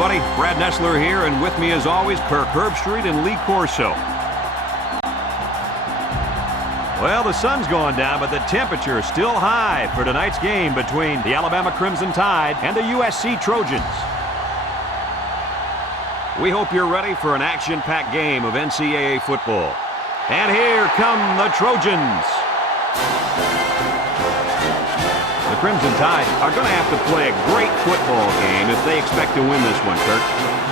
everybody. Brad Nessler here, and with me as always, Kirk Herbstreit and Lee Corso. Well, the sun's going down, but the temperature is still high for tonight's game between the Alabama Crimson Tide and the USC Trojans. We hope you're ready for an action-packed game of NCAA football. And here come the Trojans. The Crimson Tide are going to have to play a great football game if they expect to win this one, Kirk.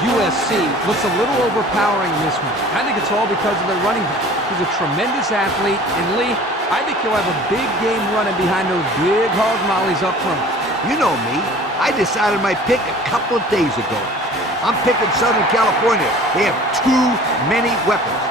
USC looks a little overpowering in this one. I think it's all because of their running back. He's a tremendous athlete, and Lee, I think he'll have a big game running behind those big hog mollies up front. You know me. I decided my pick a couple of days ago. I'm picking Southern California. They have too many weapons.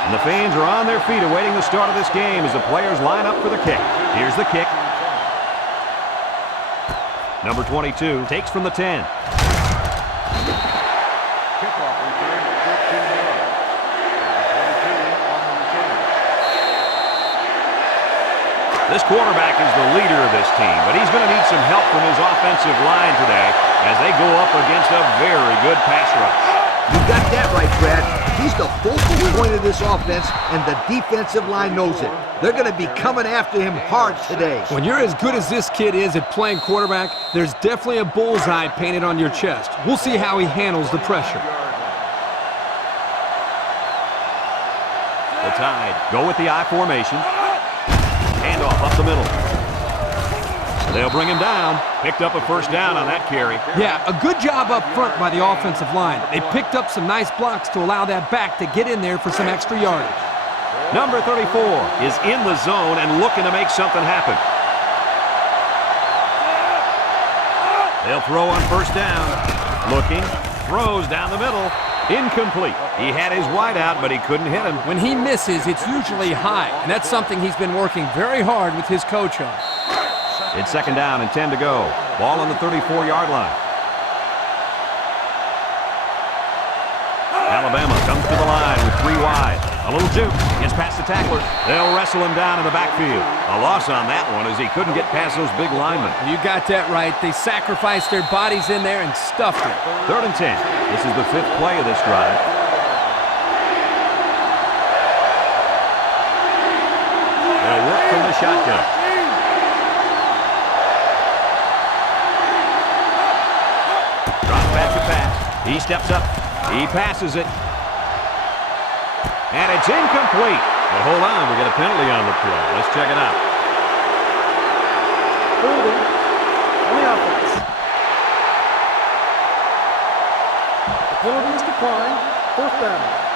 And the fans are on their feet awaiting the start of this game as the players line up for the kick. Here's the kick. Number 22 takes from the 10. Kickoff return, 13 yards. 22 on the return. This quarterback is the leader of this team, but he's going to need some help from his offensive line today as they go up against a very good pass rush. You got that right, Brad. He's the focal point of this offense, and the defensive line knows it. They're going to be coming after him hard today. When you're as good as this kid is at playing quarterback, there's definitely a bullseye painted on your chest. We'll see how he handles the pressure. The Tide go with the I formation. Handoff up the middle. They'll bring him down. Picked up a first down on that carry. Yeah, a good job up front by the offensive line. They picked up some nice blocks to allow that back to get in there for some extra yardage. Number 34 is in the zone and looking to make something happen. They'll throw on first down. Looking, throws down the middle. Incomplete. He had his wide out, but he couldn't hit him. When he misses, it's usually high, and that's something he's been working very hard with his coach on. It's second down and 10 to go. Ball on the 34-yard line. Alabama comes to the line with 3 wide. A little juke. Gets past the tackler. They'll wrestle him down in the backfield. A loss on that one as he couldn't get past those big linemen. You got that right. They sacrificed their bodies in there and stuffed it. Third and 10. This is the 5th play of this drive. They'll work from the shotgun. He steps up. He passes it. And it's incomplete. But hold on, we got a penalty on the play. Let's check it out. Holding on the offense. The penalty is declined. Fourth down.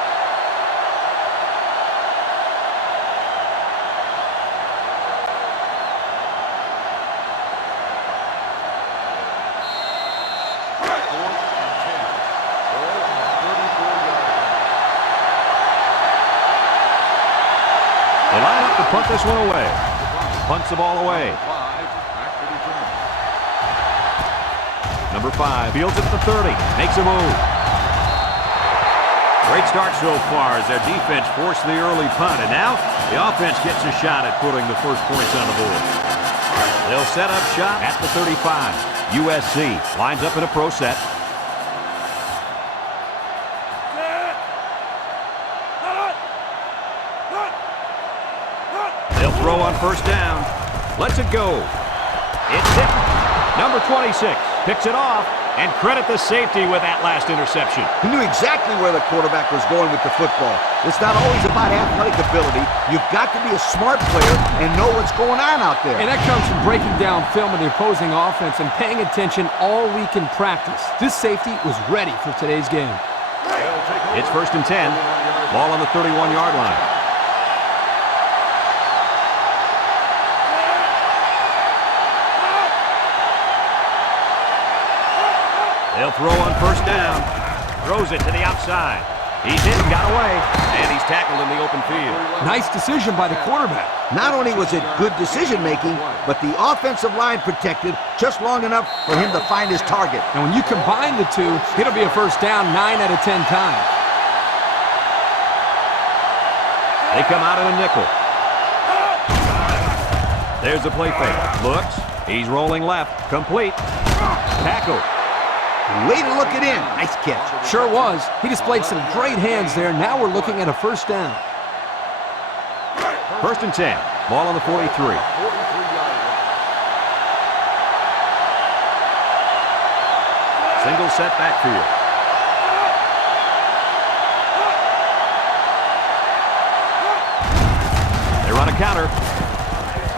They line up to punt this one away. Punts the ball away. Number 5 fields it at the 30. Makes a move. Great start so far as their defense forced the early punt. And now the offense gets a shot at putting the first points on the board. They'll set up shop at the 35. USC lines up in a pro set. They'll throw on first down. Lets it go. It's hit. Number 26 picks it off, and credit the safety with that last interception. He knew exactly where the quarterback was going with the football. It's not always about athletic ability. You've got to be a smart player and know what's going on out there. And that comes from breaking down film of the opposing offense and paying attention all week in practice. This safety was ready for today's game. It's first and 10. Ball on the 31-yard line. They'll throw on first down. Throws it to the outside. He's hit and got away, and he's tackled in the open field. Nice decision by the quarterback. Not only was it good decision-making, but the offensive line protected just long enough for him to find his target. And when you combine the two, it'll be a first down 9 out of 10 times. They come out in a nickel. There's the play fake. Looks. He's rolling left. Complete. Tackle. Way to look it in. Nice catch. Sure was. He displayed some great hands there. Now we're looking at a first down. First and 10. Ball on the 43. Single set backfield. They run a counter.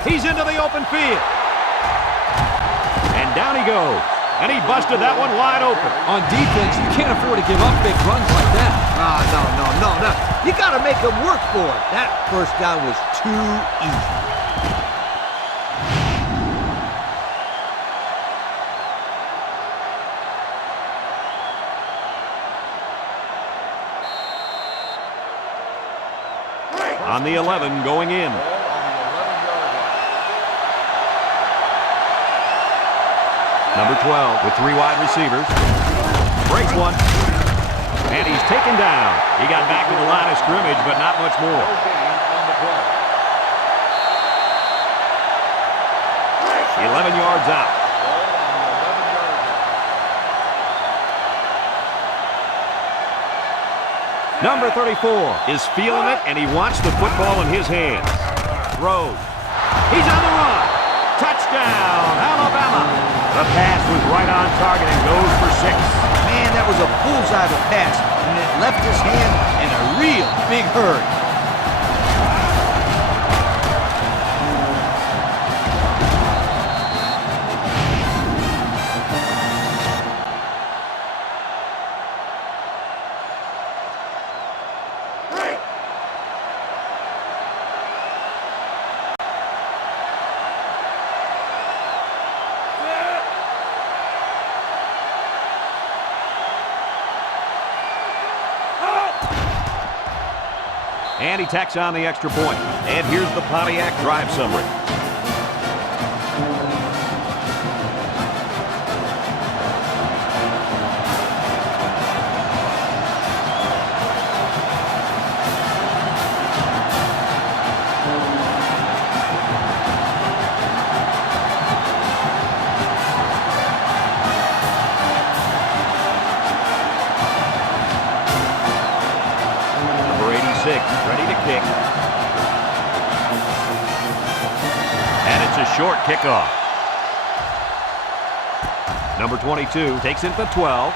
He's into the open field. And down he goes. And he busted that one wide open. On defense, you can't afford to give up big runs like that. No. You got to make him work for it. That first down was too easy. On the 11 going in. Number 12 with 3 wide receivers. Breaks one. And he's taken down. He got back to the line of scrimmage, but not much more. 11 yards out. Number 34 is feeling it, and he wants the football in his hands. Throws. He's on the run. Touchdown, Alabama. The pass was right on target and goes for 6. Man, that was a bullseye pass, and it left his hand in a real big hurry. And he tacks on the extra point. And here's the Pontiac drive summary. Ready to kick. And it's a short kickoff. Number 22 takes it to 12.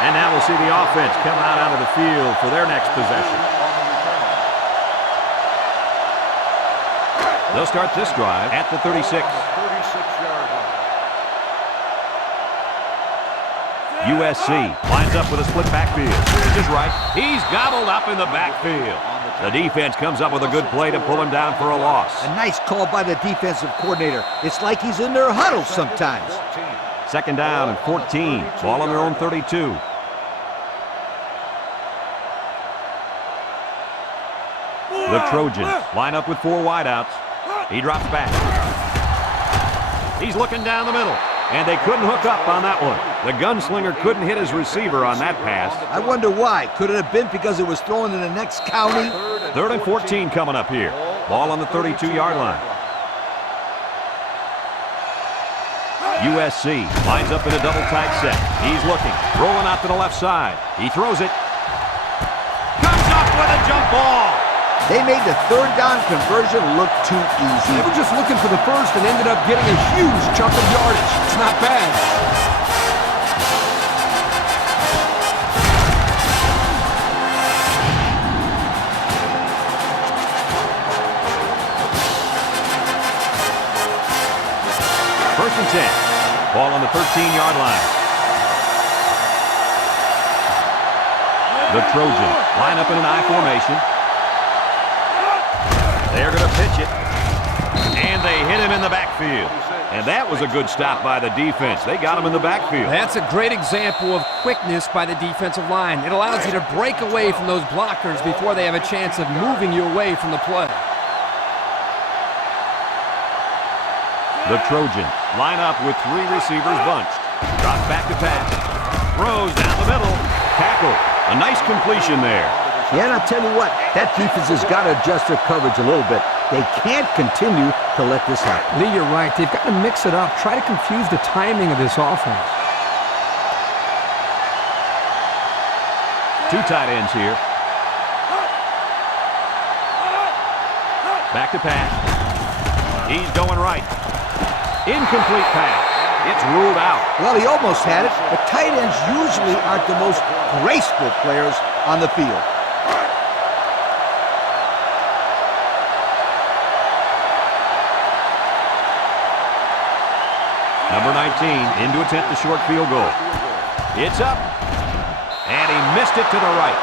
And now we'll see the offense come out onto the field for their next possession. They'll start this drive at the 36. USC lines up with a split backfield. To his right. He's gobbled up in the backfield. The defense comes up with a good play to pull him down for a loss. A nice call by the defensive coordinator. It's like he's in their huddle sometimes. Second down and 14. Ball on their own 32. The Trojans line up with 4 wideouts. He drops back. He's looking down the middle. And they couldn't hook up on that one. The gunslinger couldn't hit his receiver on that pass. I wonder why. Could it have been because it was thrown in the next county? Third and 14 coming up here. Ball on the 32-yard line. USC lines up in a double tight set. He's looking. Rolling out to the left side. He throws it. Comes up with a jump ball. They made the third down conversion look too easy. They were just looking for the first and ended up getting a huge chunk of yardage. It's not bad. First and 10. Ball on the 13-yard line. The Trojans line up in an I formation. They're going to pitch it. And they hit him in the backfield. And that was a good stop by the defense. They got him in the backfield. That's a great example of quickness by the defensive line. It allows you to break away from those blockers before they have a chance of moving you away from the play. The Trojans line up with 3 receivers bunched. Drops back to pass. Throws down the middle. Tackle. A nice completion there. Yeah, and I'll tell you what, that defense has got to adjust their coverage a little bit. They can't continue to let this happen. Lee, you're right. They've got to mix it up. Try to confuse the timing of this offense. 2 tight ends here. Back to pass. He's going right. Incomplete pass. It's ruled out. Well, he almost had it, but tight ends usually aren't the most graceful players on the field. Number 19 in to attempt the short field goal. It's up. And he missed it to the right.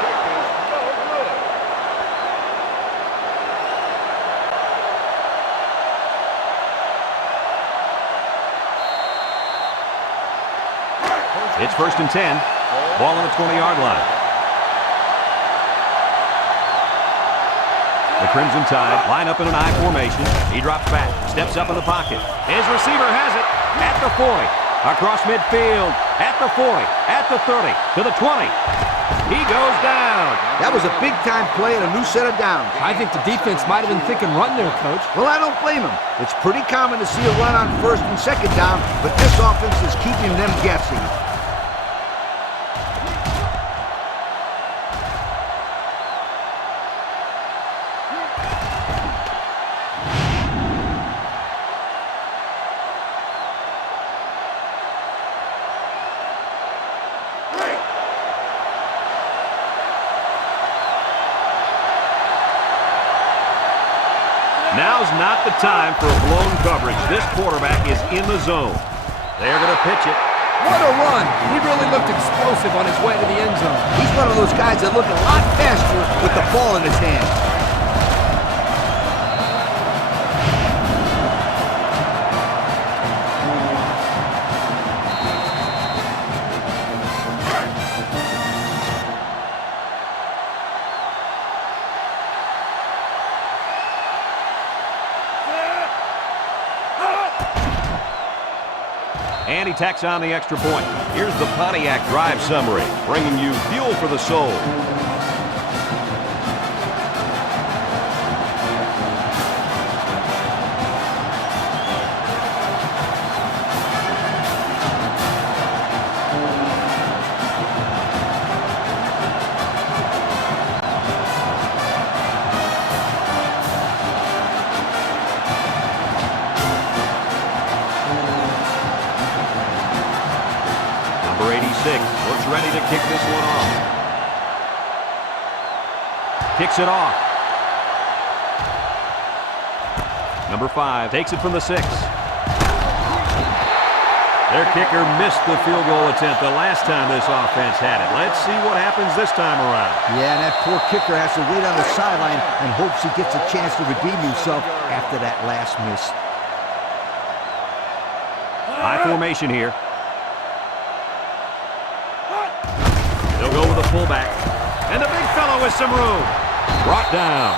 It's 1st and 10. Ball on the 20-yard line. The Crimson Tide line up in an I formation. He drops back, steps up in the pocket. His receiver has it at the 40. Across midfield, at the 40, at the 30, to the 20. He goes down. That was a big-time play and a new set of downs. I think the defense might have been thinking run there, Coach. Well, I don't blame him. It's pretty common to see a run on 1st and 2nd down, but this offense is keeping them guessing. Now's not the time for a blown coverage. This quarterback is in the zone. They're going to pitch it. What a run. He really looked explosive on his way to the end zone. He's one of those guys that look a lot faster with the ball in his hand. And he tacks on the extra point. Here's the Pontiac drive summary, bringing you fuel for the soul. Number 86 looks ready to kick this one off. Kicks it off. Number 5 takes it from the 6. Their kicker missed the field goal attempt the last time this offense had it. Let's see what happens this time around. Yeah, and that poor kicker has to wait on the sideline and hopes he gets a chance to redeem himself after that last miss. High formation here. They'll go with a fullback. And the big fellow with some room. Brought down.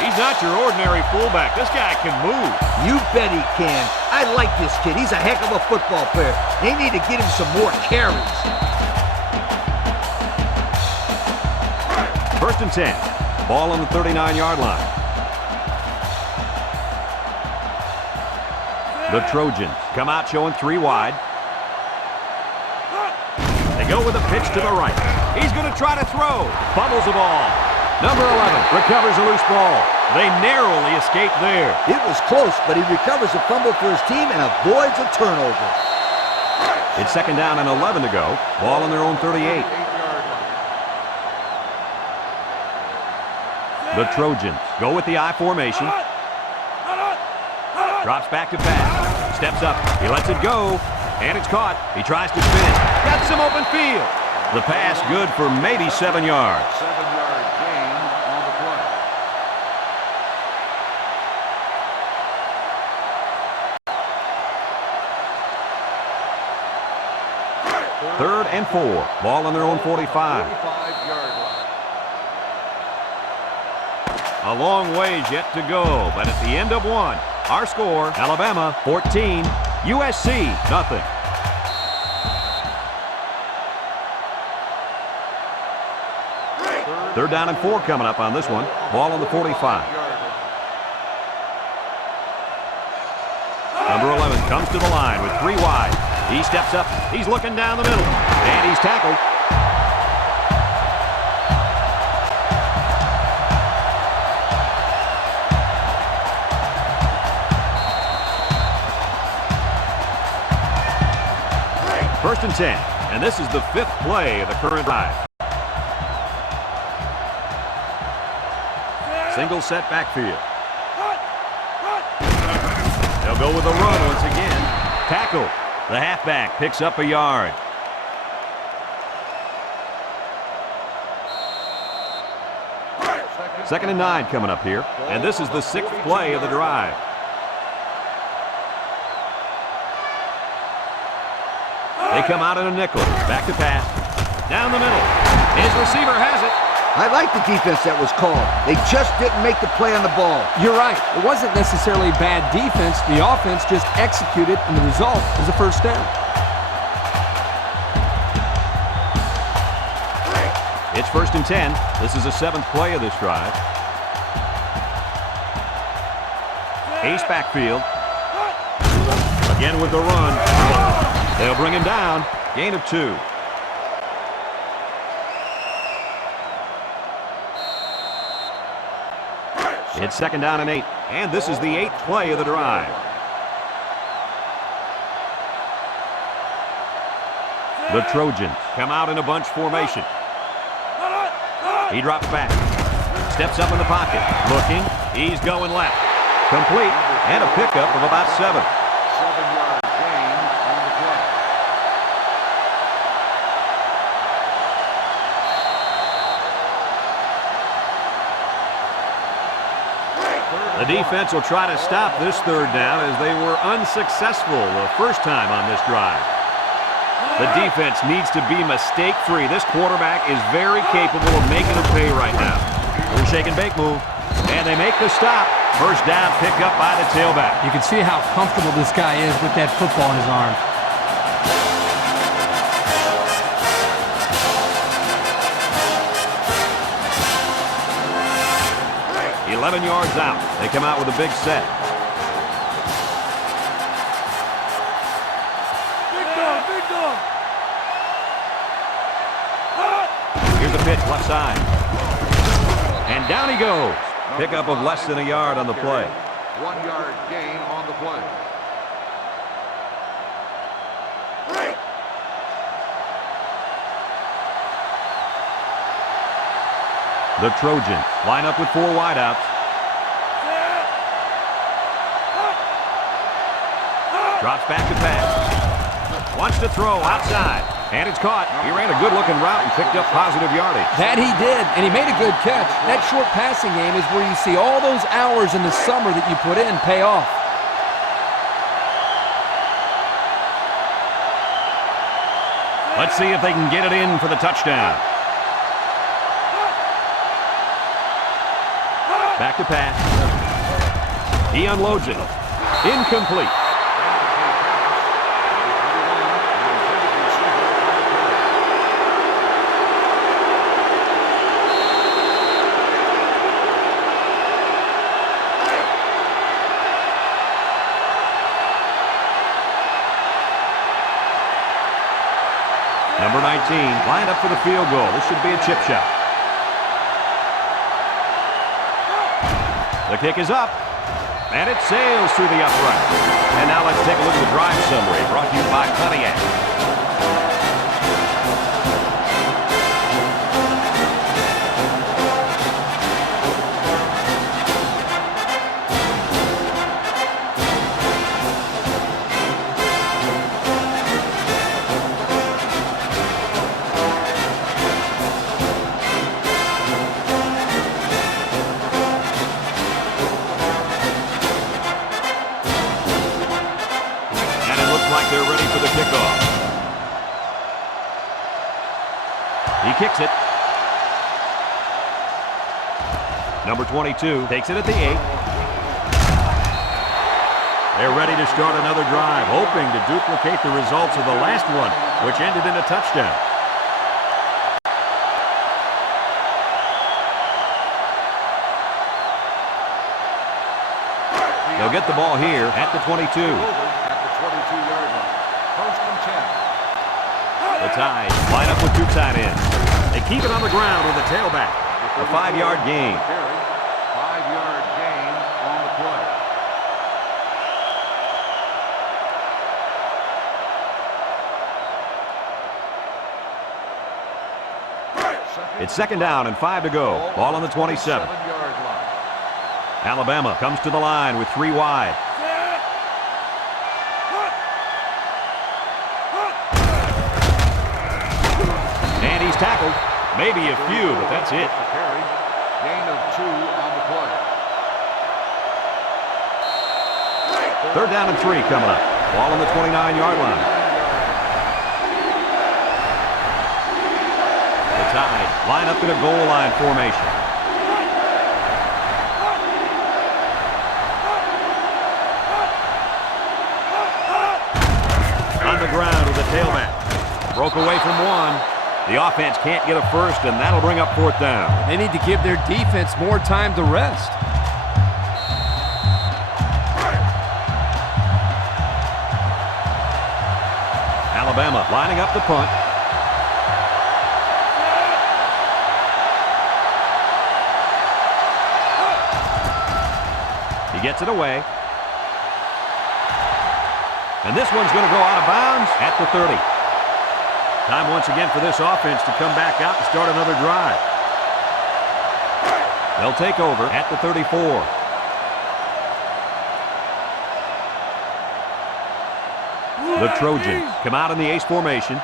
He's not your ordinary fullback. This guy can move. You bet he can. I like this kid. He's a heck of a football player. They need to get him some more carries. 1st and 10. Ball on the 39-yard line. The Trojans come out showing 3 wide. They go with a pitch to the right. He's going to try to throw. Fumbles the ball. Number 11 recovers a loose ball. They narrowly escape there. It was close, but he recovers a fumble for his team and avoids a turnover. It's 2nd down and 11 to go. Ball on their own 38. The Trojans go with the I formation. Drops back to pass. Steps up. He lets it go. And it's caught. He tries to spin it. Got some open field. The pass good for maybe 7 yards. 7-yard gain on the play. 3rd and 4. Ball on their own 45. 45-yard line. A long ways yet to go, but at the end of one, our score, Alabama 14, USC nothing. Third down and 4 coming up on this one. Ball on the 45. Number 11 comes to the line with 3 wide. He steps up. He's looking down the middle. And he's tackled. First and 10. And this is the 5th play of the current drive. Single set backfield. They'll go with a run once again. Tackle. The halfback picks up a yard. Second and 9 coming up here. And this is the 6th play of the drive. They come out in a nickel. Back to pass. Down the middle. His receiver has it. I like the defense that was called. They just didn't make the play on the ball. You're right. It wasn't necessarily bad defense. The offense just executed, and the result is a first down. It's first and 10. This is the 7th play of this drive. Ace backfield. Again with the run. They'll bring him down. Gain of 2. It's second down and 8. And this is the 8th play of the drive. The Trojans come out in a bunch formation. He drops back. Steps up in the pocket. Looking. He's going left. Complete. And a pickup of about 7. 7-yard gain on the play. The defense will try to stop this 3rd down as they were unsuccessful the first time on this drive. The defense needs to be mistake-free. This quarterback is very capable of making a pay right now. We're shake and bake move. And they make the stop. First down picked up by the tailback. You can see how comfortable this guy is with that football in his arm. 11 yards out. They come out with a big set. Big dog. Here's the pitch, left side. And down he goes. Pickup of less than a yard on the play. 1-yard gain on the play. The Trojans line up with 4 wideouts. Drops back to pass. Wants to throw outside. And it's caught. He ran a good-looking route and picked up positive yardage. That he did, and he made a good catch. That short passing game is where you see all those hours in the summer that you put in pay off. Let's see if they can get it in for the touchdown. Back to pass. He unloads it. Incomplete. Number 19 lined up for the field goal. This should be a chip shot. The kick is up, and it sails through the upright. And now let's take a look at the drive summary brought to you by Pontiac. They're ready for the kickoff. kicks it. Number 22 takes it at the 8. They're ready to start another drive, hoping to duplicate the results of the last one, which ended in a touchdown. They'll get the ball here at the 22. At the 22-yard line. First and 10. The Tide line up with 2 tight ends. They keep it on the ground with a tailback. A 5-yard gain. 5-yard gain on the play. It's second down and 5 to go. Ball on the 27. 7-yard line. Alabama comes to the line with 3 wide. And he's tackled. Maybe a few, but that's it. Gain of 2 on the play. Third down and 3 coming up. Ball on the 29-yard line. The Tide line up in a goal line formation. On the ground with a tailback. Broke away from one. The offense can't get a first, and that'll bring up 4th down. They need to give their defense more time to rest. Alabama lining up the punt. He gets it away. And this one's going to go out of bounds at the 30. Time once again for this offense to come back out and start another drive. They'll take over at the 34. The Trojans come out in the ace formation.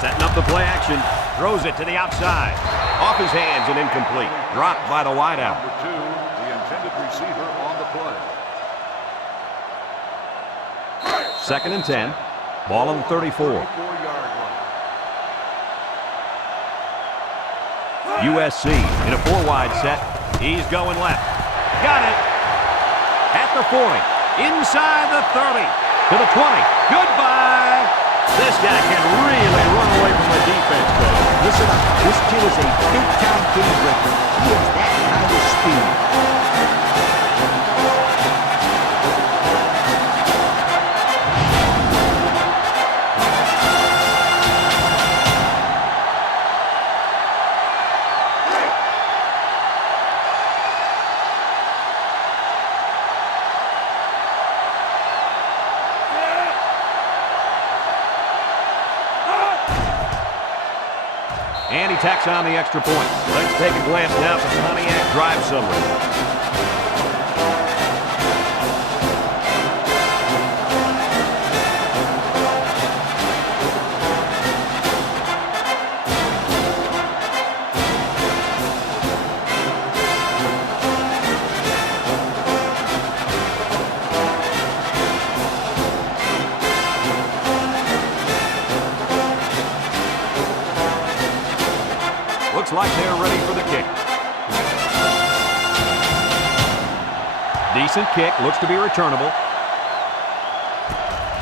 Setting up the play action. Throws it to the outside. Off his hands and incomplete. Dropped by the wideout. Number 2, the intended receiver on the play. Second and 10. Ball on the 34. 34-yard line. USC in a 4-wide set. He's going left. Got it. At the 40. Inside the 30. To the 20. Goodbye. This guy can really run away from the defense, coach. Listen up. This kid is a big-time game breaker. He has that kind of speed. And he tacks on the extra point. Let's take a glance now at the Pontiac drive summary. Looks like they're ready for the kick. Decent kick, looks to be returnable.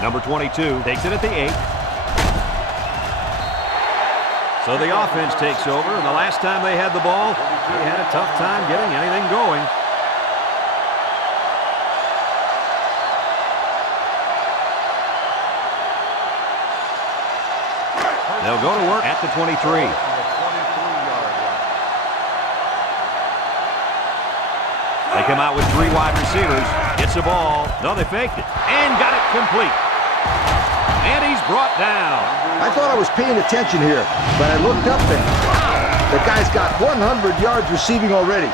Number 22 takes it at the 8. So the offense takes over, and the last time they had the ball, they had a tough time getting anything going. They'll go to work at the 23. They come out with 3 wide receivers. Gets the ball. No, they faked it. And got it complete. And he's brought down. I thought I was paying attention here, but I looked up and wow, the guy's got 100 yards receiving already.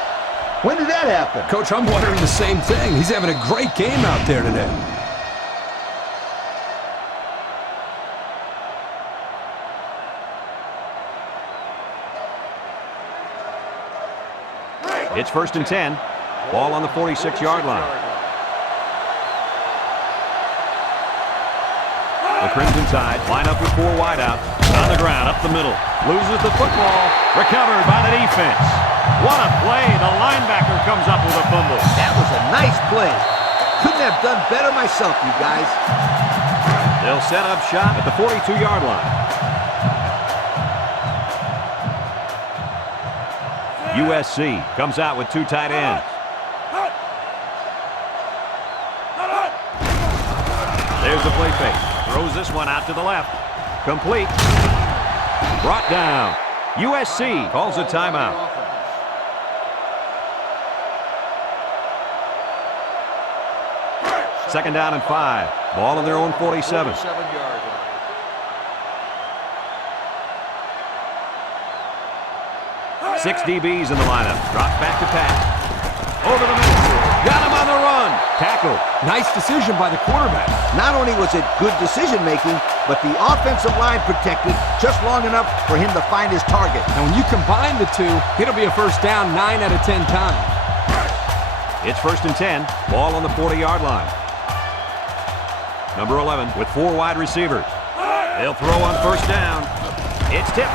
When did that happen? Coach, I'm wondering the same thing. He's having a great game out there today. It's first and 10. Ball on the 46-yard line. The Crimson Tide line up with 4 wideouts. On the ground, up the middle. Loses the football. Recovered by the defense. What a play. The linebacker comes up with a fumble. That was a nice play. Couldn't have done better myself, you guys. They'll set up shop at the 42-yard line. USC comes out with 2 tight ends. There's the play fake. Throws this one out to the left. Complete. Brought down. USC calls a timeout. Second down and 5. Ball on their own 47. 6 DBs in the lineup. Drops back to pass. Over the middle. Got him on the run. Tackle. Nice decision by the quarterback. Not only was it good decision-making, but the offensive line protected just long enough for him to find his target. And when you combine the two, it'll be a first down 9 out of 10 times. It's 1st and 10. Ball on the 40-yard line. Number 11 with 4 wide receivers. They'll throw on first down. It's tipped.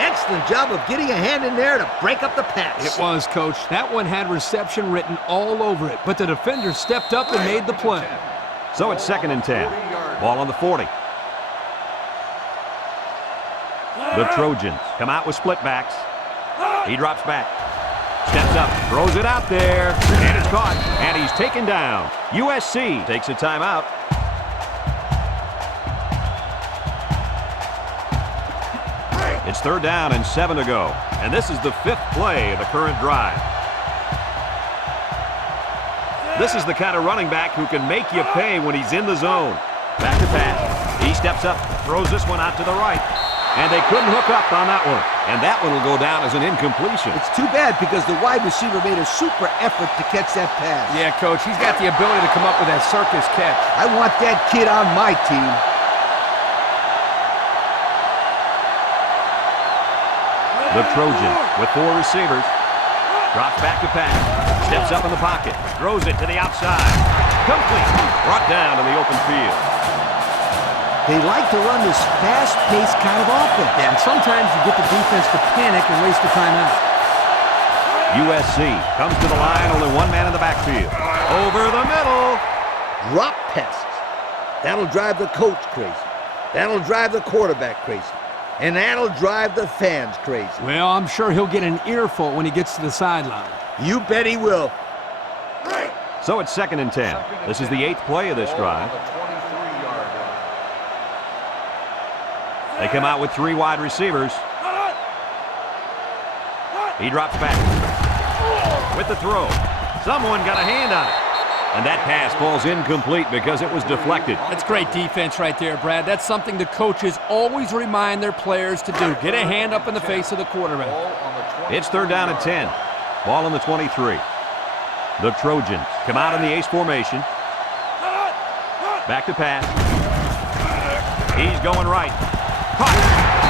Excellent job of getting a hand in there to break up the pass. It was, Coach. That one had reception written all over it, but the defender stepped up and made the play. So it's 2nd and 10. Ball on the 40. The Trojans come out with split backs. He drops back. Steps up, throws it out there, and it's caught, and he's taken down. USC takes a timeout. It's 3rd down and 7 to go, and this is the 5th play of the current drive. This is the kind of running back who can make you pay when he's in the zone. Back to pass. He steps up, throws this one out to the right. And they couldn't hook up on that one. And that one will go down as an incompletion. It's too bad because the wide receiver made a super effort to catch that pass. Yeah, Coach, he's got the ability to come up with that circus catch. I want that kid on my team. The Trojans with 4 receivers. Drops back to pass. Steps up in the pocket. Throws it to the outside. Complete. Brought down to the open field. They like to run this fast-paced kind of offense. Yeah, and sometimes you get the defense to panic and waste a timeout. USC comes to the line, only 1 man in the backfield. Over the middle. Drop passes. That'll drive the coach crazy. That'll drive the quarterback crazy. And that'll drive the fans crazy. Well, I'm sure he'll get an earful when he gets to the sideline. You bet he will. So it's 2nd and 10. This is the 8th play of this drive. They come out with 3 wide receivers. He drops back. With the throw. Someone got a hand on it. And that pass falls incomplete because it was deflected. That's great defense right there, Brad. That's something the coaches always remind their players to do. Get a hand up in the face of the quarterback. It's 3rd down and 10. Ball on the 23. The Trojans come out in the ace formation. Back to pass. He's going right. Caught.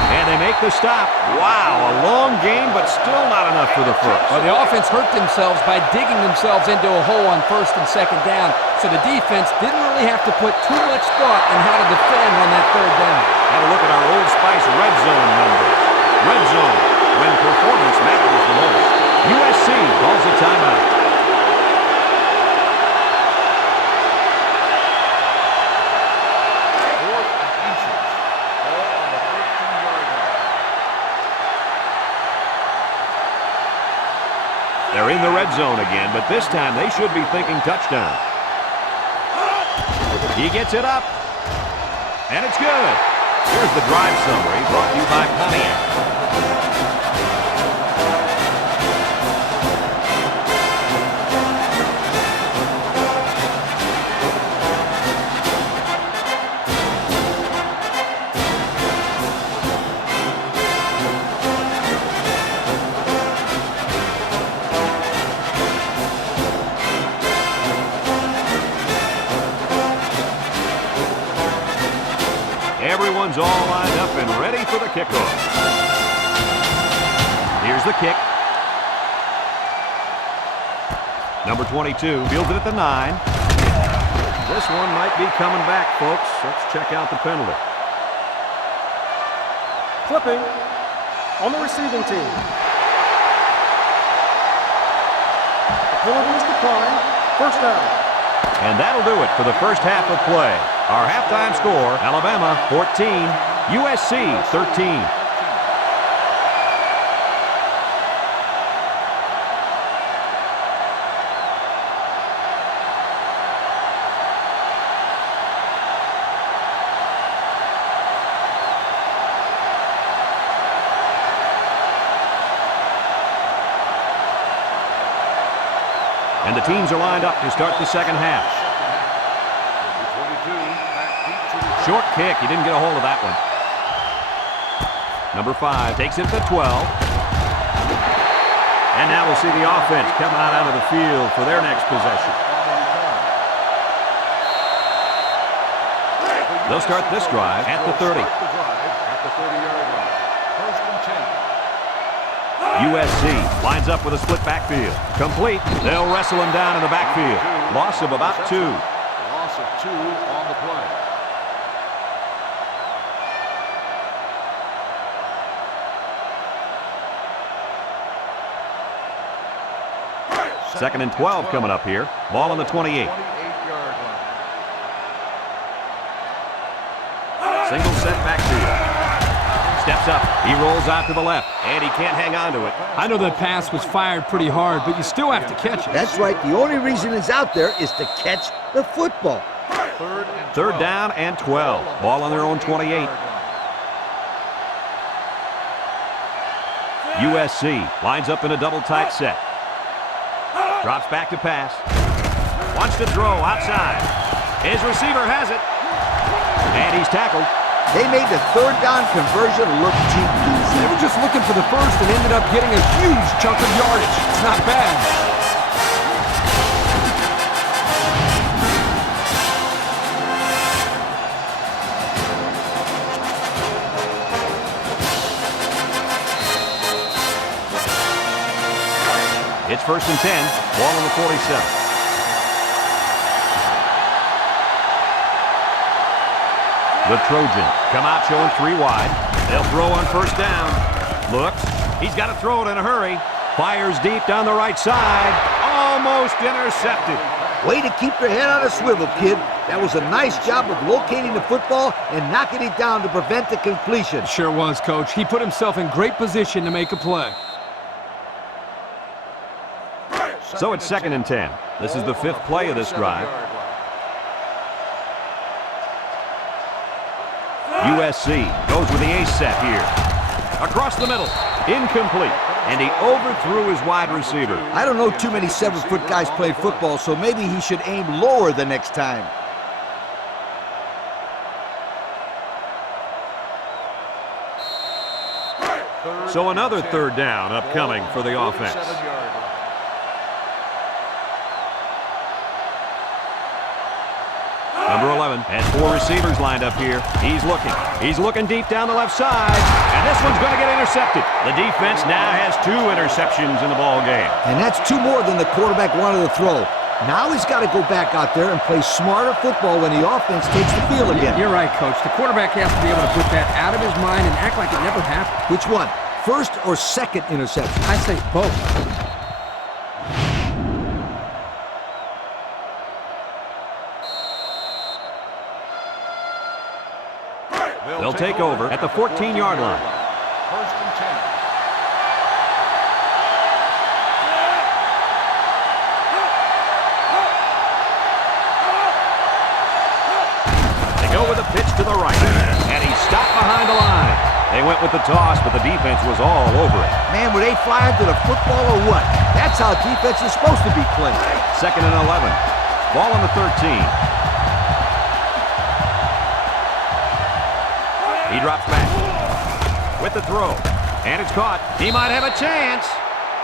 And they make the stop. Wow, a long game, but still not enough for the first. Well, the offense hurt themselves by digging themselves into a hole on 1st and 2nd down, so the defense didn't really have to put too much thought in how to defend on that 3rd down. Have a look at our Old Spice red zone numbers. Red zone, when performance matters the most. USC calls a timeout. They're in the red zone again, but this time they should be thinking touchdown. He gets it up, and it's good. Here's the drive summary brought to you by Pontiac. Everyone's all lined up and ready for the kickoff. Here's the kick. Number 22 fields it at the 9. This one might be coming back, folks. Let's check out the penalty. Flipping on the receiving team. The penalty is declined. First down. And that'll do it for the first half of play. Our halftime score, Alabama 14, USC 13. And the teams are lined up to start the second half. Short kick. He didn't get a hold of that one. Number 5 takes it to 12. And now we'll see the offense come out onto the field for their next possession. They'll start this drive at the 30. USC lines up with a split backfield. Complete. They'll wrestle him down in the backfield. Loss of about 2. Loss of 2 on the play. Second and 12 coming up here. Ball on the 28. 28-yard line. Single set backfield. Steps up. He rolls out to the left, and he can't hang on to it. I know that pass was fired pretty hard, but you still have to catch it. That's right. The only reason it's out there is to catch the football. Third down and 12. Ball on their own 28. USC lines up in a double tight set. Drops back to pass. Wants to throw outside. His receiver has it. And he's tackled. They made the third down conversion look too easy. They were just looking for the first and ended up getting a huge chunk of yardage. It's not bad. It's first and 10. Ball on the 47. The Trojans come out showing 3 wide. They'll throw on first down. Looks. He's got to throw it in a hurry. Fires deep down the right side. Almost intercepted. Way to keep your head on a swivel, kid. That was a nice job of locating the football and knocking it down to prevent the completion. Sure was, Coach. He put himself in great position to make a play. So it's second and 10. This is the 5th play of this drive. USC goes with the ace set here. Across the middle. Incomplete. And he overthrew his wide receiver. I don't know too many 7-foot guys play football, so maybe he should aim lower the next time. So another third down upcoming for the offense. Number 11 has 4 receivers lined up here. He's looking deep down the left side, and this one's going to get intercepted. The defense now has 2 interceptions in the ball game. And that's 2 more than the quarterback wanted to throw. Now he's got to go back out there and play smarter football when the offense takes the field again. You're right, Coach. The quarterback has to be able to put that out of his mind and act like it never happened. Which one? First or second interception? I say both. They'll take over at the 14-yard line. First and 10. They go with a pitch to the right, and he's stopped behind the line. They went with the toss, but the defense was all over it. Man, were they flying to the football or what? That's how defense is supposed to be played. Second and 11. Ball on the 13. He drops back with the throw, and it's caught. He might have a chance.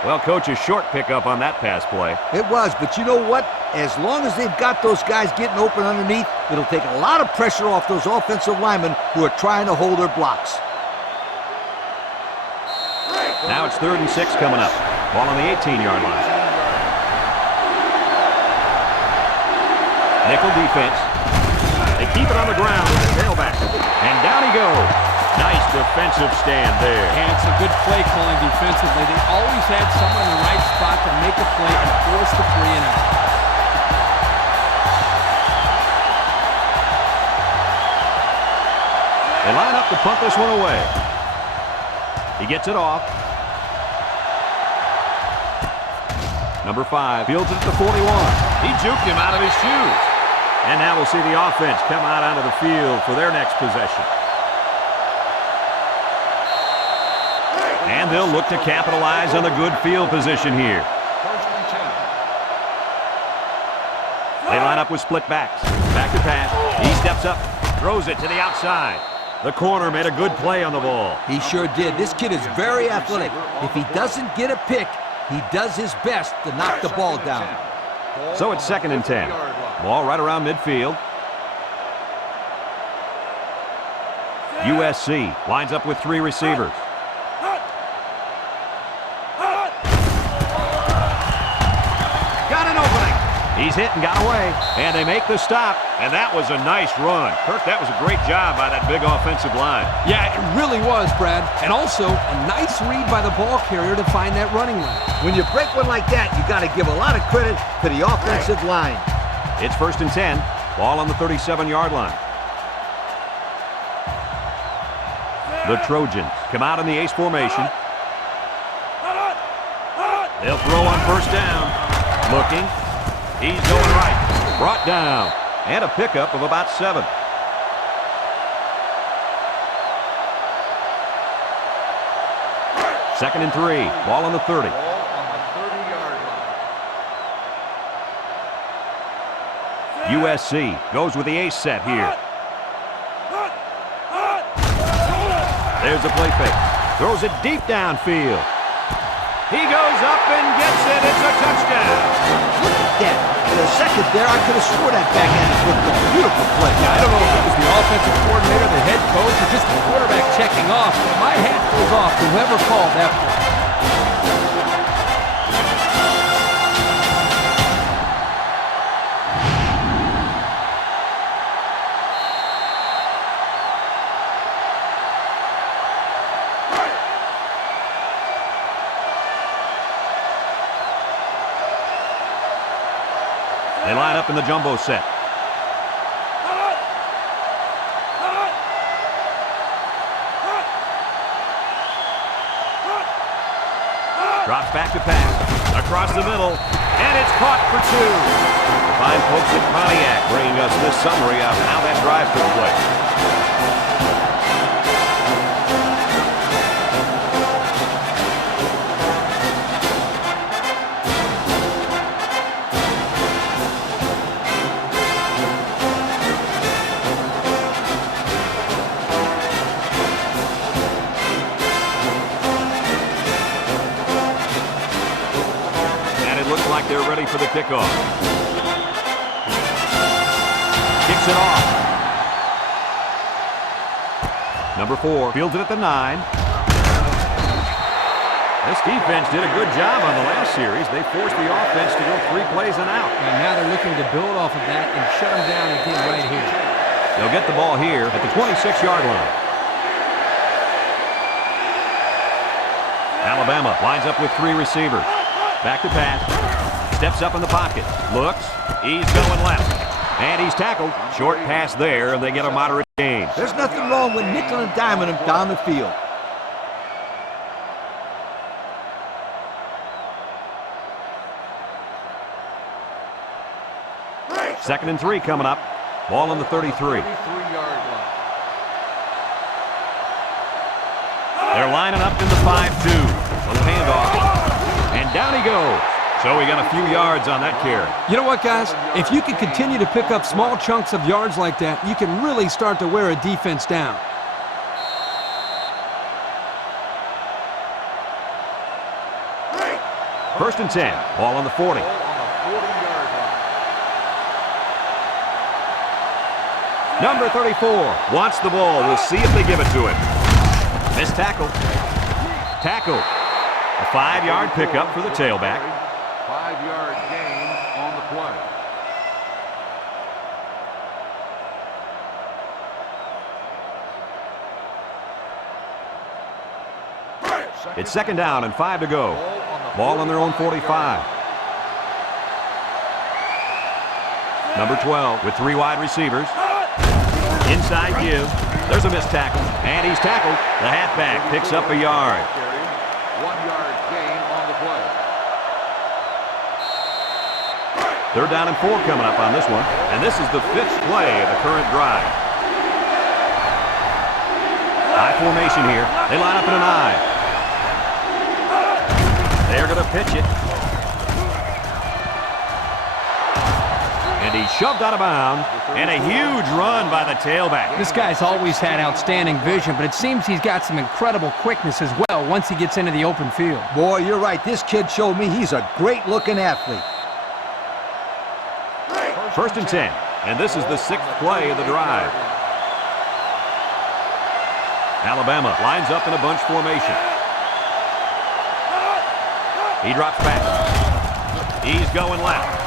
Well, Coach, a short pickup on that pass play. It was, but you know what? As long as they've got those guys getting open underneath, it'll take a lot of pressure off those offensive linemen who are trying to hold their blocks. Now it's 3rd and 6 coming up. Ball on the 18-yard line. Nickel defense. They keep it on the ground with the tailback. And down he goes. Nice defensive stand there. And it's a good play calling defensively. They always had someone in the right spot to make a play and force the 3 and out. They line up to punt this one away. He gets it off. Number 5 fields it at the 41. He juked him out of his shoes. And now we'll see the offense come out onto the field for their next possession. And they'll look to capitalize on the good field position here. They line up with split backs. Back to pass. He steps up, throws it to the outside. The corner made a good play on the ball. He sure did. This kid is very athletic. If he doesn't get a pick, he does his best to knock the ball down. So it's 2nd and 10. Ball right around midfield. USC lines up with 3 receivers. Got an opening. He's hit and got away. And they make the stop. And that was a nice run. Kirk, that was a great job by that big offensive line. Yeah, it really was, Brad. And also, a nice read by the ball carrier to find that running lane. When you break one like that, you got to give a lot of credit to the offensive line. It's 1st and 10. Ball on the 37-yard line. The Trojans come out in the ace formation. They'll throw on 1st down. Looking. He's going right. Brought down. And a pickup of about 7. Second and 3. Ball on the 30. USC goes with the ace set here. There's a play fake. Throws it deep downfield. He goes up and gets it. It's a touchdown. Look at that. For a second there, I could have swore that backhanded football. Beautiful play. I don't know if it was the offensive coordinator, the head coach, or just the quarterback checking off, but my hat goes off to whoever called that play. They line up in the jumbo set. Drops back to pass. Across the middle. And it's caught for 2. Fine folks at Pontiac bringing us this summary of how that drive took place. Like they're ready for the kickoff. Kicks it off. Number 4 fields it at the 9. This defense did a good job on the last series. They forced the offense to go 3 plays and out. And now they're looking to build off of that and shut them down again right here. They'll get the ball here at the 26-yard line. Alabama lines up with 3 receivers. Back to pass. Steps up in the pocket. Looks. He's going left. And he's tackled. Short pass there, and they get a moderate gain. There's nothing wrong with nickel and diming him down the field. Second and 3 coming up. Ball on the 33. They're lining up in the 5-2. Little handoff. And down he goes. So we got a few yards on that carry. You know what, guys? If you can continue to pick up small chunks of yards like that, you can really start to wear a defense down. First and 10. Ball on the 40. Number 34 wants the ball. We'll see if they give it to him. Missed tackle. Tackle. A 5-yard pickup for the tailback. 5-yard gain on the play. It's 2nd down and 5 to go. Ball on their own 45. Number 12 with 3 wide receivers. Inside give. There's a missed tackle, and he's tackled. The halfback picks up a yard. 1-yard gain on the play. 3rd down and 4 coming up on this one, and this is the 5th play of the current drive. High formation here. They line up in an I. They're going to pitch it. And he shoved out of bounds, and a huge run by the tailback. This guy's always had outstanding vision, but it seems he's got some incredible quickness as well once he gets into the open field. Boy, you're right. This kid showed me he's a great-looking athlete. 1st and 10, and this is the 6th play of the drive. Alabama lines up in a bunch formation. He drops back. He's going left.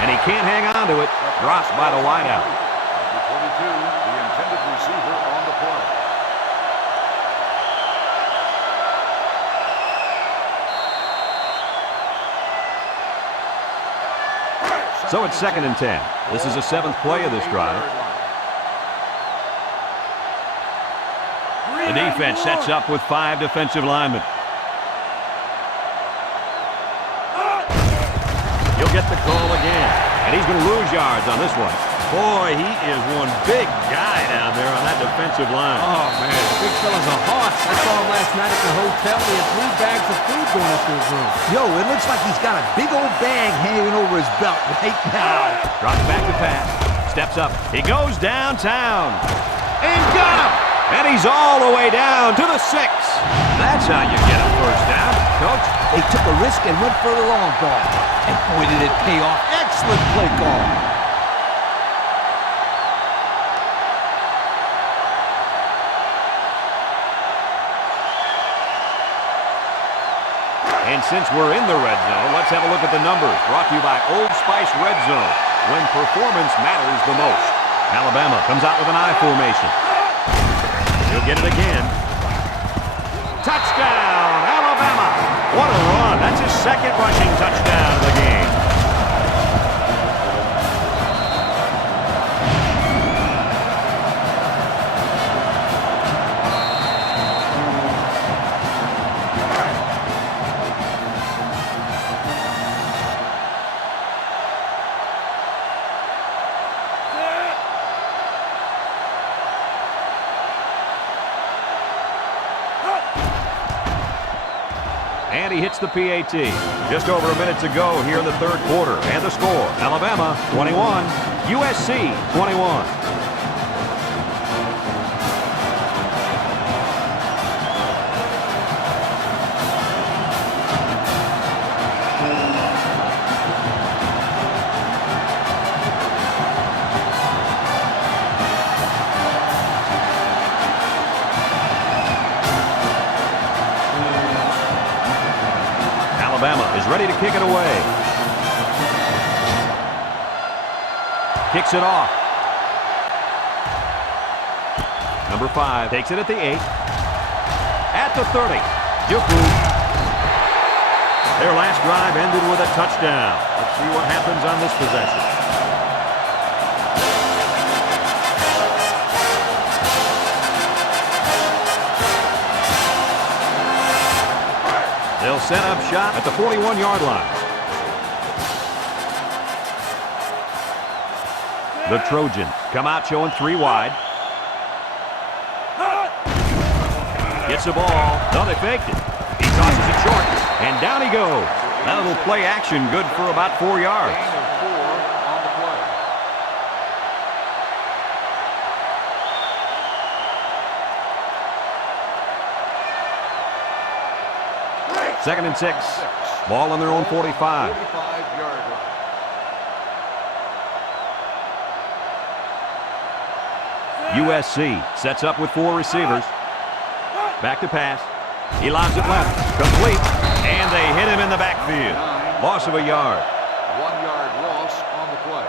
And he can't hang on to it. Dropped by the wideout. Number 22, the intended receiver on the play. So it's 2nd and 10. This is the 7th play of this drive. The defense sets up with 5 defensive linemen. He'll get the call again, and he's going to lose yards on this one. Boy, he is one big guy down there on that defensive line. Oh, man, the big fella's a hoss. I saw him last night at the hotel. He had 3 bags of food going up to his room. Yo, it looks like he's got a big old bag hanging over his belt right now. Drops back to pass. Steps up. He goes downtown. And got him! And he's all the way down to the 6. That's how you get a 1st down, Coach. They took a risk and went for the long ball. And boy, did it pay off. Excellent play call. And since we're in the red zone, let's have a look at the numbers. Brought to you by Old Spice Red Zone, when performance matters the most. Alabama comes out with an I formation. He'll get it again. Touchdown, Alabama! What a run. That's his 2nd rushing touchdown of the game. And he hits the PAT. Just over a minute to go here in the 3rd quarter. And the score, Alabama 21, USC 21. Alabama is ready to kick it away. Kicks it off. Number 5 takes it at the 8. At the 30. Juku. Their last drive ended with a touchdown. Let's see what happens on this possession. They'll set up shop at the 41-yard line. The Trojans come out showing 3 wide. Gets the ball. No, they faked it. He tosses it short, and down he goes. That little play action good for about 4 yards. Gain of 4 on the play. 2nd and 6. Ball on their own 45. 45-yard line. USC sets up with 4 receivers. Back to pass. He lobs it left. Complete. And they hit him in the backfield. Loss of a yard. 1-yard loss on the play.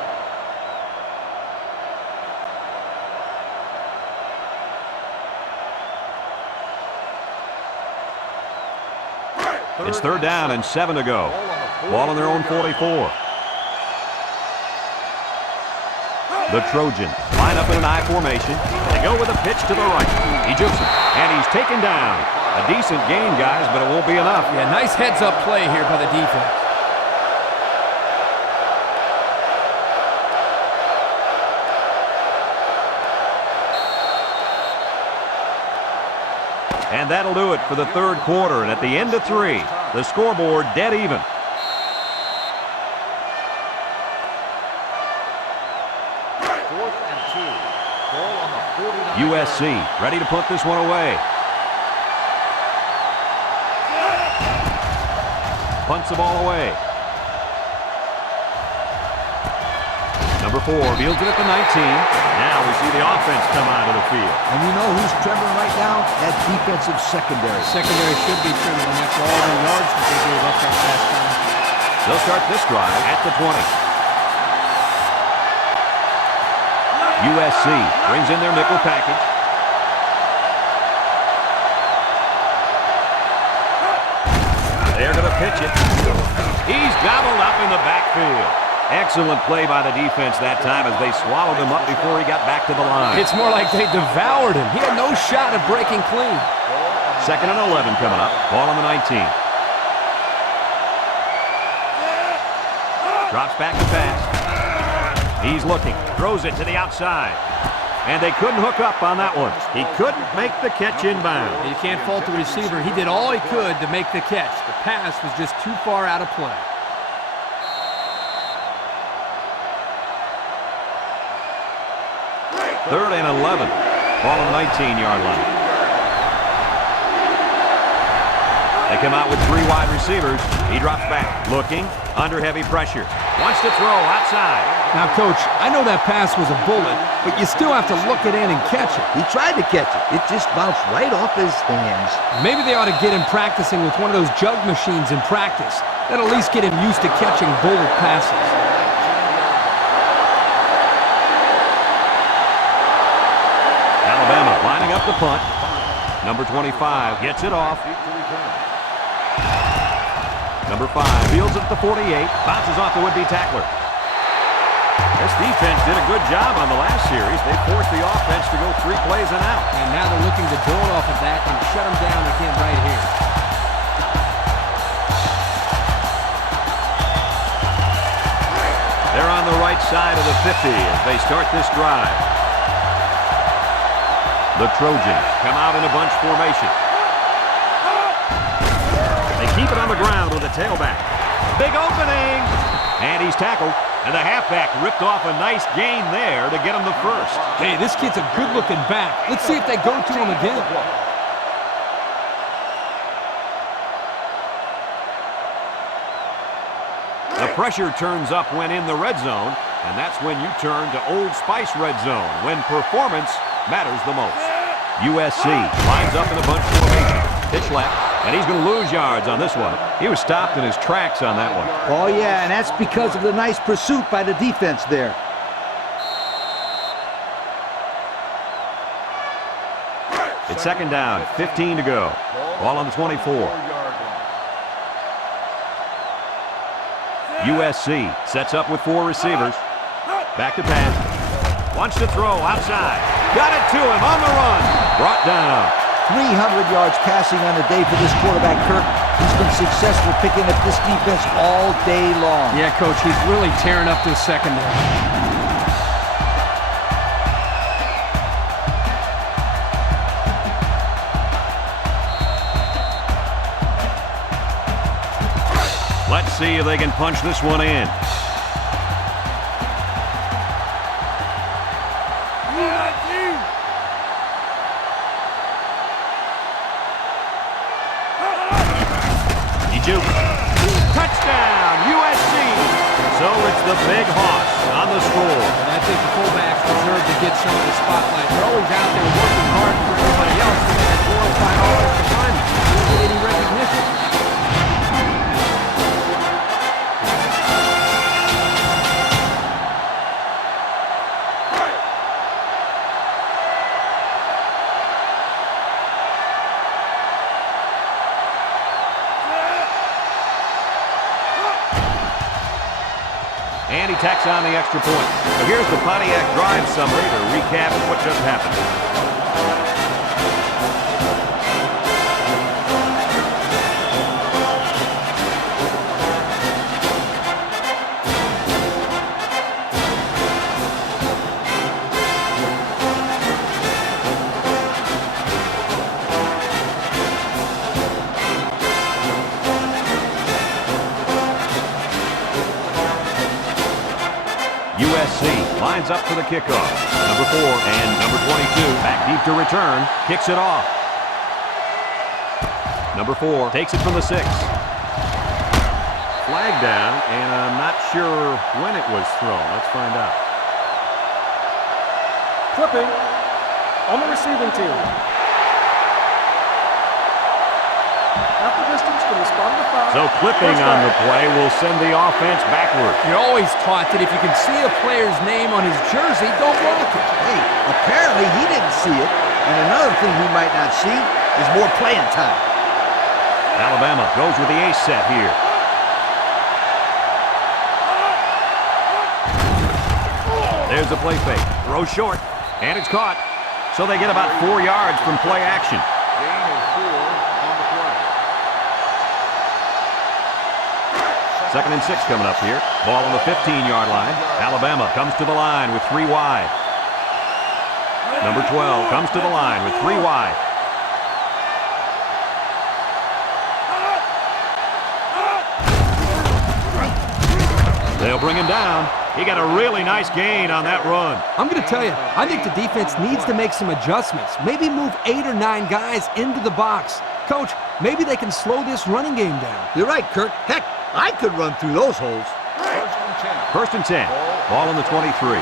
It's third down and 7 to go. Ball on their own 44. The Trojans line up in an I formation. They go with a pitch to the right. He jukes it, and he's taken down. A decent gain, guys, but it won't be enough. Yeah, nice heads-up play here by the defense. And that'll do it for the third quarter. And at the end of 3, the scoreboard dead even. USC ready to put this one away. Punts the ball away. Number 4 fields it at the 19. Now we see the offense come out of the field. And you know who's trembling right now? That defensive secondary. Secondary should be trembling after all the yards that they gave up that last time. They'll start this drive at the 20. USC brings in their nickel package. They're going to pitch it. He's gobbled up in the backfield. Excellent play by the defense that time as they swallowed him up before he got back to the line. It's more like they devoured him. He had no shot at breaking clean. Second and 11 coming up. Ball on the 19. Drops back to pass. He's looking. Throws it to the outside. And they couldn't hook up on that one. He couldn't make the catch inbound. You can't fault the receiver. He did all he could to make the catch. The pass was just too far out of play. Third and 11. Ball on the 19-yard line. They come out with 3 wide receivers. He drops back, looking, under heavy pressure. Wants to throw outside. Now, Coach, I know that pass was a bullet, but you still have to look it in and catch it. He tried to catch it. It just bounced right off his hands. Maybe they ought to get him practicing with one of those jug machines in practice. That'll at least get him used to catching bullet passes. Alabama lining up the punt. Number 25 gets it off. Number 5 fields it at the 48. Bounces off the would-be tackler. This defense did a good job on the last series. They forced the offense to go 3 plays and out. And now they're looking to build off of that and shut them down again right here. They're on the right side of the 50 as they start this drive. The Trojans come out in a bunch formation. They keep it on the ground with a tailback. Big opening! And he's tackled. And the halfback ripped off a nice gain there to get him the first. Hey, this kid's a good-looking back. Let's see if they go to him again. The pressure turns up when in the red zone, and that's when you turn to Old Spice red zone, when performance matters the most. USC lines up in a bunch formation. Pitch left, and he's going to lose yards on this one. He was stopped in his tracks on that one. Oh, yeah, and that's because of the nice pursuit by the defense there. It's second down, 15 to go. Ball on the 24. USC sets up with 4 receivers. Back to pass. Wants to throw outside. Got it to him on the run. Brought down. 300 yards passing on the day for this quarterback, Kirk. He's been successful picking up this defense all day long. Yeah, Coach, he's really tearing up this secondary. Let's see if they can punch this one in. Touchdown, USC. So it's the Big Hawks on the score. And I think the fullbacks deserve to get some of the spotlight. They're always out there working hard for everybody else. They're glorified offensive linemen. They don't get any recognition. And he tacks on the extra point. So here's the Pontiac drive summary to recap what just happened. USC lines up for the kickoff. Number 4 and number 22 back deep to return. Kicks it off. Number 4 takes it from the 6. Flag down, and I'm not sure when it was thrown. Let's find out. Clipping on the receiving team. Half the distance from the spot of the foul. So clipping on the play will send the offense backward. You're always taught that if you can see a player's name on his jersey, don't block it. Hey, apparently he didn't see it. And another thing he might not see is more playing time. Alabama goes with the ace set here. There's the play fake. Throw short, and it's caught. So they get about 4 yards from play action. Gain of 4 on the play. 2nd and 6 coming up here. Ball on the 15-yard line. Alabama comes to the line with 3 wide. Number 12 comes to the line with 3 wide. They'll bring him down. He got a really nice gain on that run. I'm going to tell you, I think the defense needs to make some adjustments. Maybe move 8 or 9 guys into the box. Coach, maybe they can slow this running game down. You're right, Kirk. Heck, I could run through those holes. 1st and 10. Ball on the 23.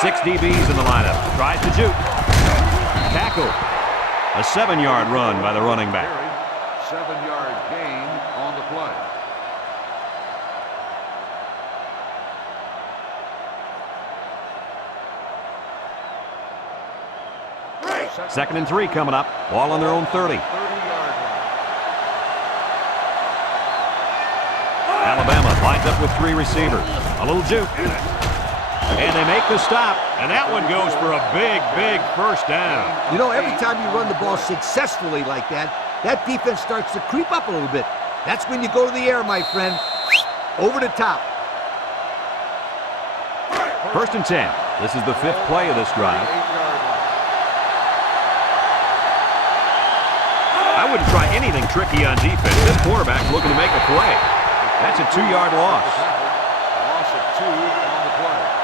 6 DBs in the lineup. Tries to juke. Tackle. A 7-yard run by the running back. 7-yard gain on the play. 2nd and 3 coming up. Ball on their own 30. 30-yard line. Alabama lines up with 3 receivers. A little juke. And they make the stop. And that one goes for a big, big first down. You know, every time you run the ball successfully like that, that defense starts to creep up a little bit. That's when you go to the air, my friend. Over the top. 1st and 10. This is the 5th play of this drive. 8-yard line. I wouldn't try anything tricky on defense. This quarterback's looking to make a play. That's a 2-yard loss. Loss of 2 on the play.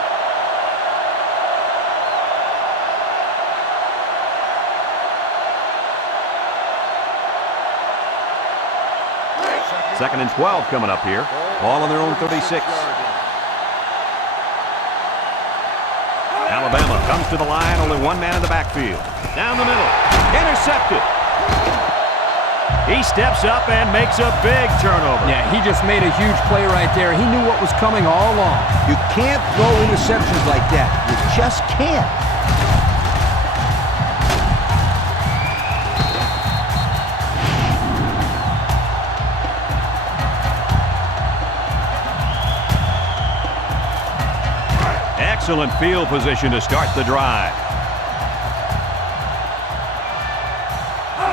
2nd and 12 coming up here. Ball on their own 36. Alabama comes to the line, only 1 man in the backfield. Down the middle, intercepted. He steps up and makes a big turnover. Yeah, he just made a huge play right there. He knew what was coming all along. You can't throw interceptions like that. You just can't. Excellent field position to start the drive.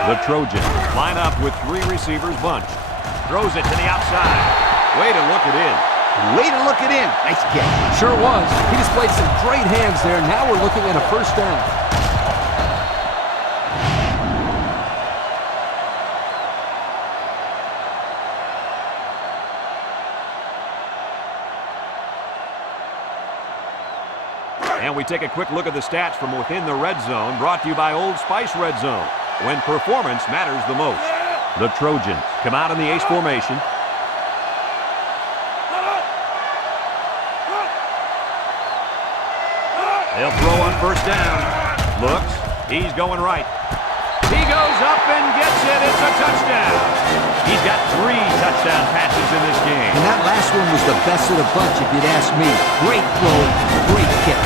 The Trojans line up with 3 receivers bunched. Throws it to the outside. Way to look it in. Way to look it in. Nice catch. Sure was. He displayed some great hands there. Now we're looking at a first down. And we take a quick look at the stats from within the red zone, brought to you by Old Spice Red Zone, when performance matters the most. The Trojans come out in the ace formation. They'll throw on first down. Looks. He's going right. He goes up and gets it. It's a touchdown. He's got 3 touchdown passes in this game. And that last one was the best of the bunch, if you'd ask me. Great throw, great kick.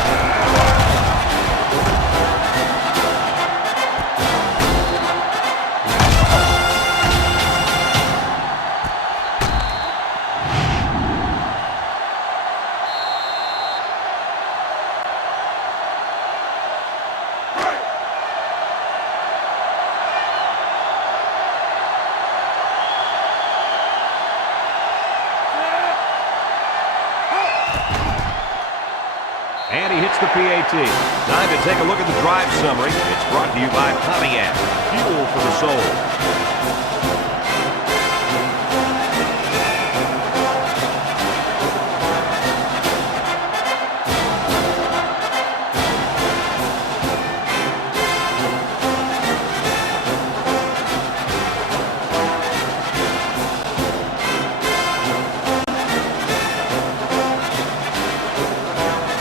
the PAT. Time to take a look at the drive summary. It's brought to you by Pontiac. Fuel for the soul.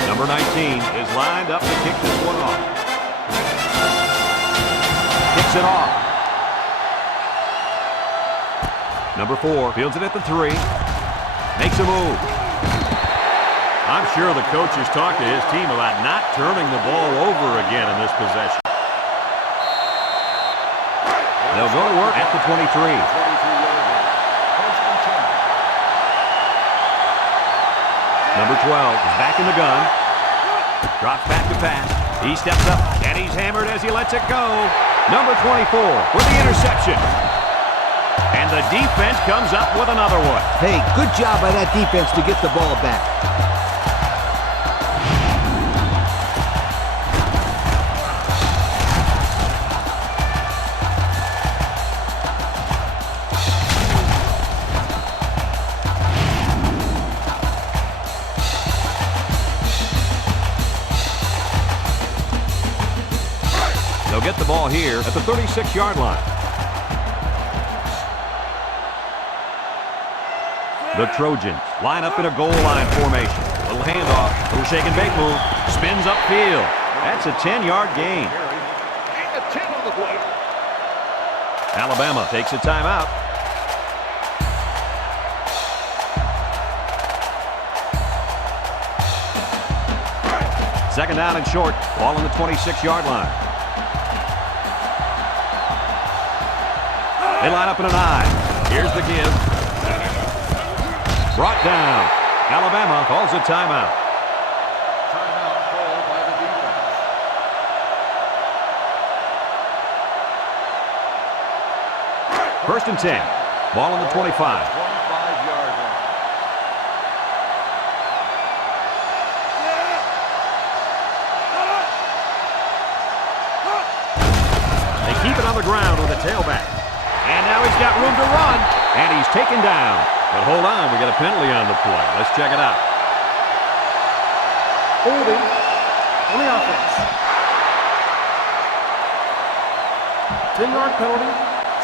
Number 19 is lined up to kick this one off. Kicks it off. Number 4 fields it at the 3. Makes a move. I'm sure the coach has talked to his team about not turning the ball over again in this possession. They'll go to work at the 23. Number 12 is back in the gun. Drops back to pass. He steps up, and he's hammered as he lets it go. Number 24 with the interception. And the defense comes up with another one. Hey, good job by that defense to get the ball back. They'll get the ball here at the 36-yard line. The Trojans line up in a goal line formation. Little handoff, little shake and bake move, spins upfield. That's a 10-yard gain. A 10 on the play. Alabama takes a timeout. Second down and short. Ball on the 26-yard line. They line up in an I. Here's the give. Brought down. Alabama calls a timeout. Timeout called by the defense. First and 10. Ball on the 25. 25-yard line. They keep it on the ground with a tailback. And now he's got room to run. And he's taken down. But hold on, we got a penalty on the play. Let's check it out. Holding on the offense. 10-yard penalty.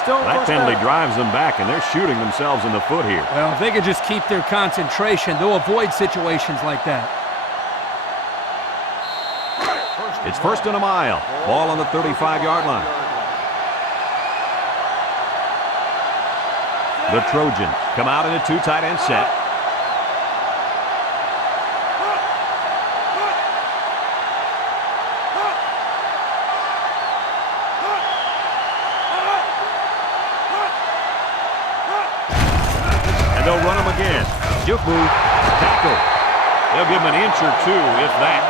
Still That first penalty down. drives them back, and they're shooting themselves in the foot here. Well, if they could just keep their concentration, they'll avoid situations like that. It's first and a mile. Ball on the 35-yard line. The Trojans come out in a 2 tight end set. And they'll run them again. Juke move. Tackle. They'll give him an inch or 2, if that.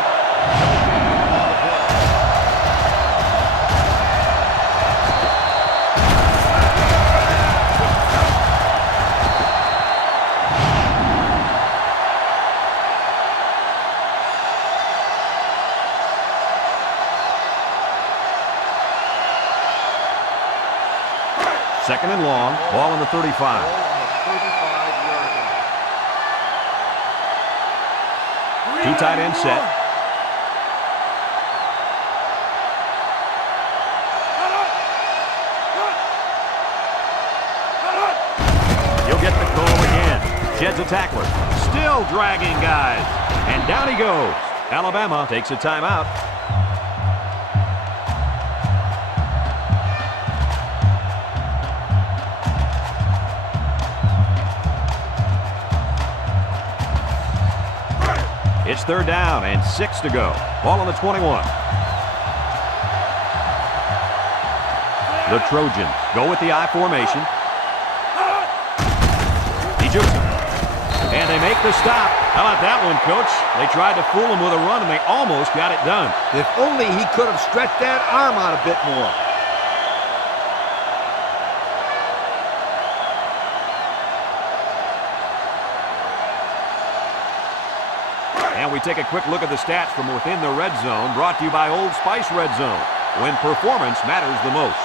Second and long. Ball on the 35. Ball on the 35-yard line. 2 tight end set. He'll get the call again. Sheds a tackler. Still dragging guys. And down he goes. Alabama takes a timeout. It's third down and 6 to go. Ball on the 21. The Trojans go with the I formation. He jukes him. And they make the stop. How about that one, Coach? They tried to fool him with a run, and they almost got it done. If only he could have stretched that arm out a bit more. And we we take a quick look at the stats from within the red zone, brought to you by Old Spice Red Zone, when performance matters the most.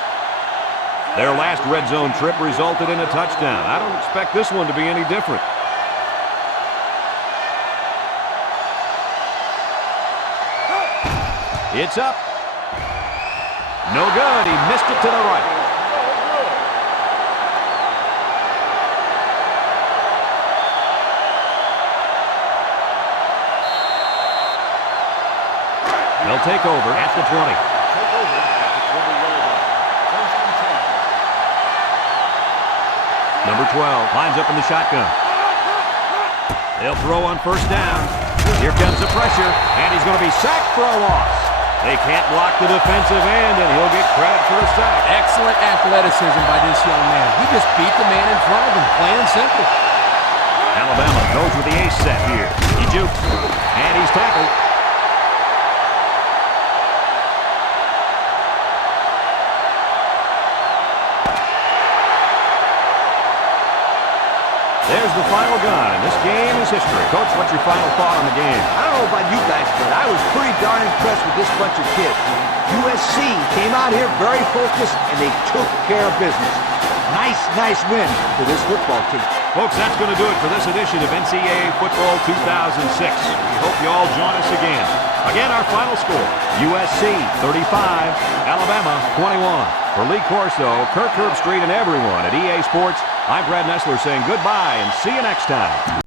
Their last red zone trip resulted in a touchdown. I don't expect this one to be any different. It's up. No good. He missed it to the right. They'll take over at the 20. Number 12 lines up in the shotgun. They'll throw on first down. Here comes the pressure, and he's going to be sacked for a loss. They can't block the defensive end, and he'll get credit for the sack. Excellent athleticism by this young man. He just beat the man in front of him, plain and simple. Alabama goes with the ace set here. He jukes, and he's tackled. There's the final gun, and this game is history. Coach, what's your final thought on the game? I don't know about you guys, but I was pretty darn impressed with this bunch of kids. USC came out here very focused, and they took care of business. Nice win for this football team. Folks, that's going to do it for this edition of NCAA Football 2006. We hope you all join us again. Again, our final score, USC 35, Alabama 21. For Lee Corso, Kirk Herbstreit, and everyone at EA Sports, I'm Brad Nessler saying goodbye and see you next time.